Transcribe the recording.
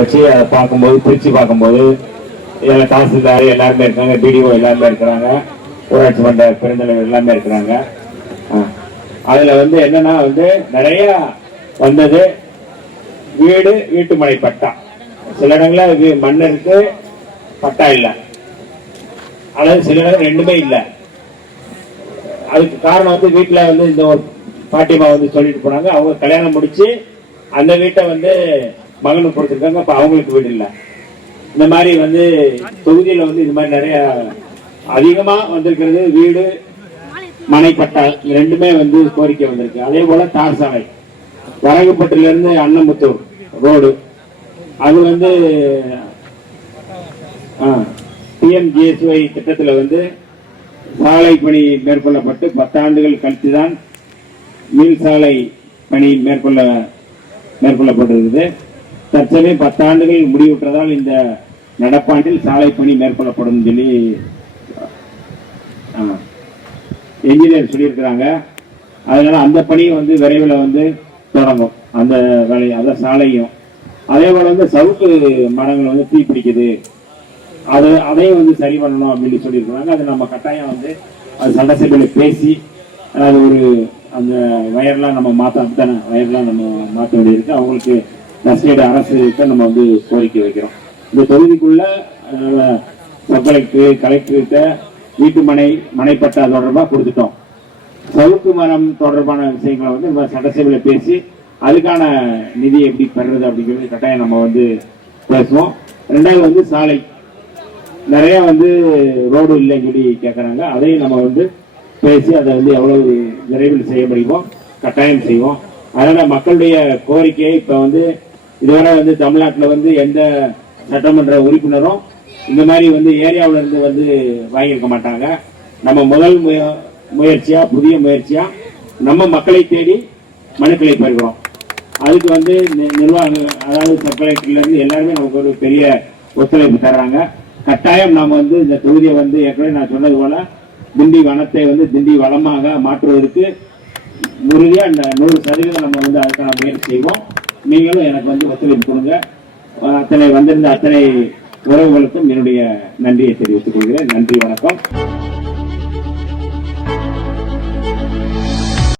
வச்சு அதை பார்க்கும்போது பிரிச்சு பார்க்கும்போது தாசில்தார் எல்லாருமே இருக்காங்க, பிடிஓ எல்லாருமே இருக்கிறாங்க, ஊராட்சி மன்ற பெருந்தலைவர் எல்லாமே இருக்கிறாங்க. அதுல என்னன்னா நிறைய வந்தது வீட்டு மனை பட்டா. சில இடங்கள்ல மன்னருக்கு பட்டா இல்லை, அல்லது சில இடங்கள் ரெண்டுமே இல்லை. அதுக்கு காரணம் வீட்டுல இந்த ஒரு பாட்டிமா சொல்லிட்டு போனாங்க, அவங்க கல்யாணம் முடிச்சு அந்த வீட்டை மகனுக்கு கொடுத்துருக்காங்க, அப்ப அவங்களுக்கு வீடு இல்லை. இந்த மாதிரி தொகுதியில இது மாதிரி நிறைய அதிகமா வந்திருக்கிறது. வீடு மனைப்பட்டா ரெண்டுமே கோரிக்கை வந்திருக்கு. அதே போல தார் சாலை வரகுப்பட்டில இருந்து அன்னமுத்தூர் ரோடு அது பிஎம்ஜிஎஸ்ஒய் திட்டத்தில் சாலை பணி மேற்கொள்ளப்பட்டு 10 ஆண்டுகள் கழித்துதான் மீள் சாலை பணி மேற்கொள்ளப்பட்டிருக்குது. தற்சமயம் 10 ஆண்டுகள் முடிவுற்றதால் இந்த நடப்பாண்டில் சாலை பணி மேற்கொள்ளப்படும் சொல்லி என்ஜினியர் சொல்லியிருக்கிறாங்க. அதனால அந்த பணியை விரைவில் தொடங்கும். அந்த வேலை அந்த சாலையும் அதே போல சவுக்கு மரங்கள் தீ பிடிக்குது, அதையும் சரி பண்ணணும் அப்படின்னு சொல்லியிருக்கிறாங்க. அது நம்ம கட்டாயம் அது சட்டசபையில் பேசி அது ஒரு அந்த வயர்லாம் நம்ம மாற்ற வயர்லாம் நம்ம மாற்ற வேண்டியிருக்கு. அவங்களுக்கு நஷ்டீடு அரசுக்கு நம்ம கோரிக்கை வைக்கிறோம். இந்த தொகுதிக்குள்ள சப் கலெக்டர்கிட்ட வீட்டு மனைப்பட்டா தொடர்பாக கொடுத்துட்டோம். சவுக்கு மரம் தொடர்பான விஷயங்களை நம்ம சட்டசபையில் பேசி அதுக்கான நிதி எப்படி பெறுறது அப்படிங்கிறது கட்டாயம் நம்ம பேசுவோம். ரெண்டாவது சாலை நிறைய ரோடு இல்லைன்னு சொல்லி கேட்கறாங்க. அதையும் நம்ம பேசி அதை எவ்வளவு விரைவில் செய்ய முடியுமோ கட்டாயம் செய்வோம். அதனால மக்களுடைய கோரிக்கையை இப்ப இதுவரை தமிழ்நாட்டில் எந்த சட்டமன்ற உறுப்பினரும் இந்த மாதிரி ஏரியாவில இருந்து வாங்கியிருக்க மாட்டாங்க. நம்ம முதல் முயற்சியா புதிய முயற்சியா நம்ம மக்களை தேடி மனுக்களை பெறுகிறோம். அதுக்கு நிர்வாகம் அதாவது சப் கலெக்டர்ல இருந்து எல்லாருமே நமக்கு ஒரு பெரிய ஒத்துழைப்பு தர்றாங்க. கட்டாயம் நாம இந்த தொகுதியை ஏற்கனவே நான் சொன்னது போல திண்டி வனத்தை திண்டி வளமாக மாற்றுவதற்கு உறுதியா 100% நம்ம அதுக்கான முயற்சி செய்வோம். நீங்களும் எனக்கு ஒத்துழைப்பு கொடுங்க. அத்தனை வந்திருந்த அத்தனை உறவுகளுக்கும் என்னுடைய நன்றியை தெரிவித்துக் கொள்கிறேன். நன்றி, வணக்கம்.